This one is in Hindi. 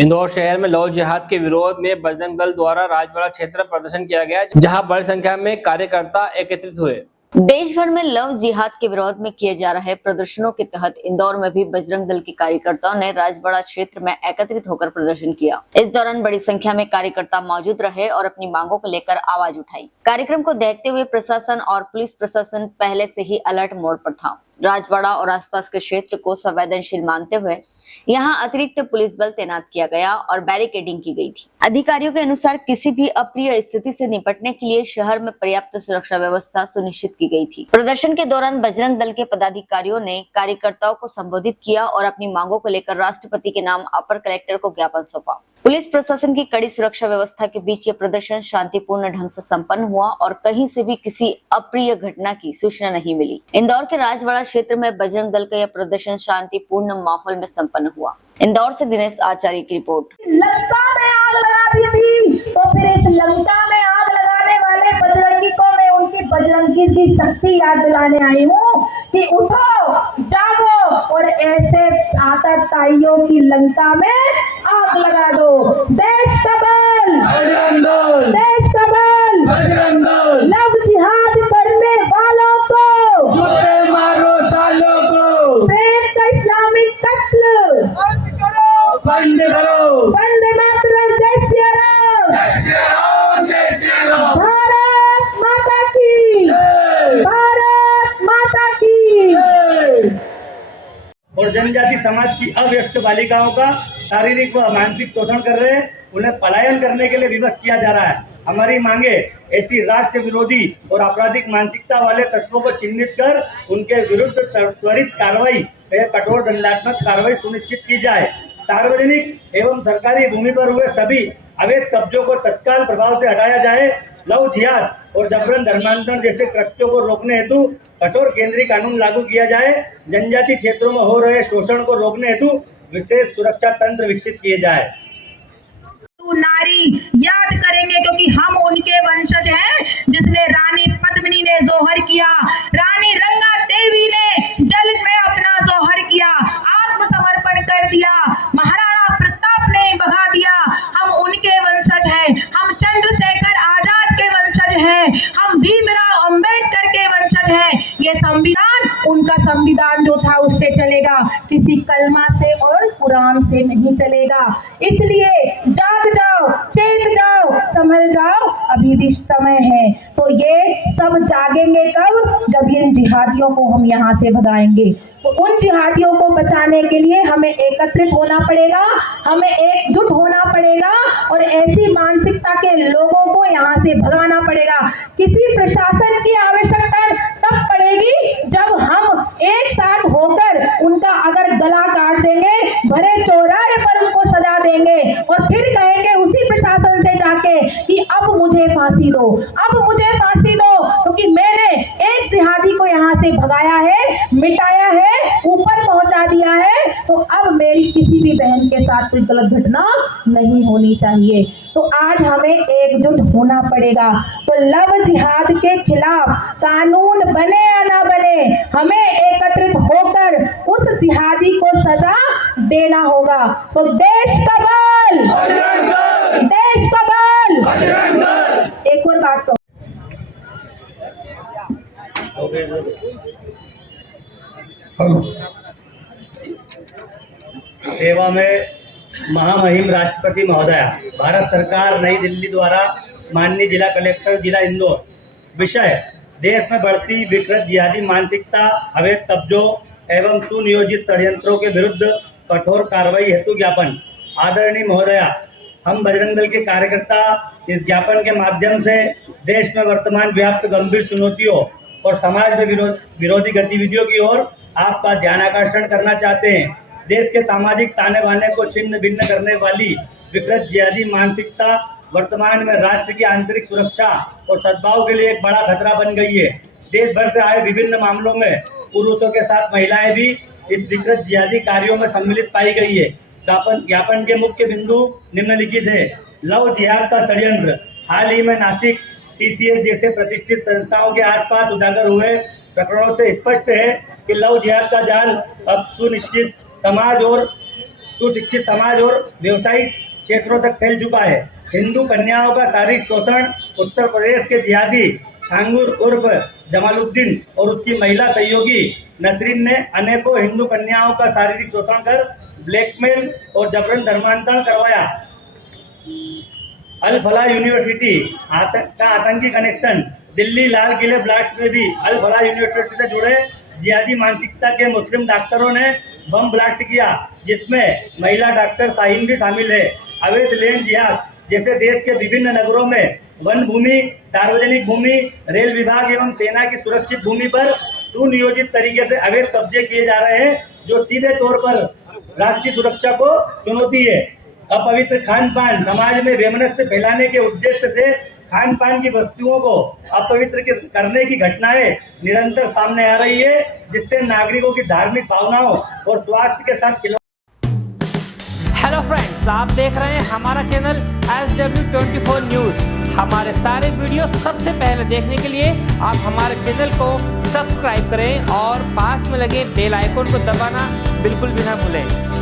इंदौर शहर में लव जिहाद के विरोध में बजरंग दल द्वारा राजवाड़ा क्षेत्र में प्रदर्शन किया गया, जहां बड़ी संख्या में कार्यकर्ता एकत्रित हुए। देश भर में लव जिहाद के विरोध में किए जा रहे प्रदर्शनों के तहत इंदौर में भी बजरंग दल के कार्यकर्ताओं ने राजवाड़ा क्षेत्र में एकत्रित होकर प्रदर्शन किया। इस दौरान बड़ी संख्या में कार्यकर्ता मौजूद रहे और अपनी मांगों को लेकर आवाज उठाई। कार्यक्रम को देखते हुए प्रशासन और पुलिस प्रशासन पहले से ही अलर्ट मोड पर था। राजवाड़ा और आसपास के क्षेत्र को संवेदनशील मानते हुए यहां अतिरिक्त पुलिस बल तैनात किया गया और बैरिकेडिंग की गई थी। अधिकारियों के अनुसार किसी भी अप्रिय स्थिति से निपटने के लिए शहर में पर्याप्त सुरक्षा व्यवस्था सुनिश्चित की गई थी। प्रदर्शन के दौरान बजरंग दल के पदाधिकारियों ने कार्यकर्ताओं को संबोधित किया और अपनी मांगों को लेकर राष्ट्रपति के नाम अपर कलेक्टर को ज्ञापन सौंपा। पुलिस प्रशासन की कड़ी सुरक्षा व्यवस्था के बीच ये प्रदर्शन शांतिपूर्ण ढंग से संपन्न हुआ और कहीं से भी किसी अप्रिय घटना की सूचना नहीं मिली। इंदौर के राजवाड़ा क्षेत्र में बजरंग दल का यह प्रदर्शन शांतिपूर्ण माहौल में संपन्न हुआ। इंदौर से दिनेश आचार्य की रिपोर्ट। लंका में आग लगा दी थी, तो फिर इस लंका में आग लगाने वाले बजरंगी को मैं उनकी बजरंगी की शक्ति याद दिलाने आई हूँ कि उठो, जागो और ऐसे आतताइयों की लंका में आग लगा दो। देश का बल, देश का बल, लव जिहाद करने वालों को मारो, सालों को प्रेम का इस्लामिक कत्ल बंद करो। वंदे मातरम, जय श्री राम, जय श्री राम, जय श्री राम। भारत माता की, भारत माता की। और जनजाति समाज की अव्यस्त बालिकाओं का शारीरिक व मानसिक शोषण कर रहे, उन्हें पलायन करने के लिए विवश किया जा रहा है। हमारी मांगे ऐसी राष्ट्र विरोधी और आपराधिक मानसिकता वाले तत्वों को चिन्हित कर उनके विरुद्ध त्वरित कार्रवाई, कठोर दंडात्मक कार्रवाई सुनिश्चित की जाए। सार्वजनिक एवं सरकारी भूमि पर हुए सभी अवैध कब्जों को तत्काल प्रभाव से हटाया जाए। लव जिहाद और जबरन धर्मांतरण जैसे कृत्यों को रोकने हेतु कठोर केंद्रीय कानून लागू किया जाए। जनजाति क्षेत्रों में हो रहे शोषण को रोकने हेतु विशेष सुरक्षा तंत्र विकसित किए जाए। नारी याद करेंगे क्योंकि हम उनके वंशज हैं जिसने रानी पद्मिनी ने जोहर किया, रानी रंगा देवी ने जल में अपना जोहर किया, आत्मसमर्पण कर दिया, महाराणा प्रताप ने बहा दिया। हम उनके वंशज हैं, हम चंद्रशेखर आजाद के वंशज हैं, हम भीमराव अंबेडकर के वंशज हैं। ये संविधान, उनका संविधान जो था उससे चलेगा, किसी कलमा से और कुरान से नहीं चलेगा। इसलिए जाग जाओ, चेत जाओ, संभल जाओ, अभी भी समय है। तो ये सब जागेंगे कब? जब इन जिहादियों को हम यहाँ से भगाएंगे। तो उन जिहादियों को बचाने के लिए हमें एकत्रित होना पड़ेगा, हमें एकजुट होना पड़ेगा और ऐसी मानसिकता के लोगों को यहाँ से भगाना पड़ेगा। किसी प्रशासन की आवश्यकता तब पड़ेगी जब हम एक साथ होकर उनका अगर गला काट देंगे, भरे चौराहे पर उनको सजा देंगे और फिर कहेंगे उसी प्रशासन से जाके कि अब मुझे फांसी दो, अब मुझे फांसी दो, क्योंकि मैंने एक जिहादी को यहाँ से भगाया है, मिटाया है, ऊपर पहुंचा दिया है, तो अब मेरी किसी भी बहन के साथ कोई गलत घटना नहीं होनी चाहिए। तो आज हमें एकजुट होना पड़ेगा। तो लव जिहाद के खिलाफ कानून बने या ना बने, हमें एकत्रित होकर उस जिहादी को सजा देना होगा। तो देश का बल, देश का बल। एक और बात कहूं, सेवा में महामहिम राष्ट्रपति महोदया, भारत सरकार नई दिल्ली द्वारा माननीय जिला कलेक्टर जिला इंदौर, विषय देश में बढ़ती विकृत जिहादी मानसिकता, अवैध कब्जों एवं सुनियोजित षड्यंत्रों के विरुद्ध कठोर कार्रवाई हेतु ज्ञापन। आदरणीय महोदया, हम बजरंग दल के कार्यकर्ता इस ज्ञापन के माध्यम से देश में वर्तमान व्याप्त गंभीर चुनौतियों और समाज में विरोधी गतिविधियों की ओर आपका ध्यान आकर्षण करना चाहते हैं। देश के सामाजिक ताने बाने को छिन्न भिन्न करने वाली विकृत जिहादी मानसिकता वर्तमान में राष्ट्र की आंतरिक सुरक्षा और सद्भाव के लिए एक बड़ा खतरा बन गई है। देश भर से आए विभिन्न मामलों में पुरुषों के साथ महिलाएं भी इस विकृत जिहादी कार्यों में सम्मिलित पाई गई है। ज्ञापन के मुख्य बिंदु निम्नलिखित है। लव जिहाद का षड्यंत्र हाल ही में नासिक TCS जैसे प्रतिष्ठित संस्थाओं के आसपास उजागर हुए प्रकरणों से स्पष्ट है कि लव जिहाद का जाल अब सुनिश्चित समाज और सुशिक्षित समाज और व्यवसायिक क्षेत्रों तक फैल चुका है। हिंदू कन्याओं का शारीरिक शोषण उत्तर प्रदेश के जिहादी छांगुर उर्फ जमालुद्दीन और उसकी महिला सहयोगी नसरीन ने अनेकों हिंदू कन्याओं का शारीरिक शोषण कर ब्लैकमेल और जबरन धर्मांतरण करवाया। अल फलाह यूनिवर्सिटी का आतंकी कनेक्शन। दिल्ली लाल किले ब्लास्ट में भी अल फलाह यूनिवर्सिटी से जुड़े जिहादी मानसिकता के मुस्लिम डॉक्टरों ने बम ब्लास्ट किया, जिसमें महिला डॉक्टर शाहीन भी शामिल है। अवैध लैंड जिहाद जैसे देश के विभिन्न नगरों में वन भूमि, सार्वजनिक भूमि, रेल विभाग एवं सेना की सुरक्षित भूमि पर सुनियोजित तरीके से अवैध कब्जे किए जा रहे हैं, जो सीधे तौर पर राष्ट्रीय सुरक्षा को चुनौती है। अपवित्र खान पान समाज में वैमनस्य फैलाने के उद्देश्य से खान पान की वस्तुओं को अपवित्र करने की घटनाएं निरंतर सामने आ रही है, जिससे नागरिकों की धार्मिक भावनाओं और स्वास्थ्य के साथ खिलवाड़। हेलो फ्रेंड्स, आप देख रहे हैं हमारा चैनल SW24 न्यूज। हमारे सारे वीडियो सबसे पहले देखने के लिए आप हमारे चैनल को सब्सक्राइब करें और पास में लगे बेल आइकन को दबाना बिल्कुल भी ना भूलें।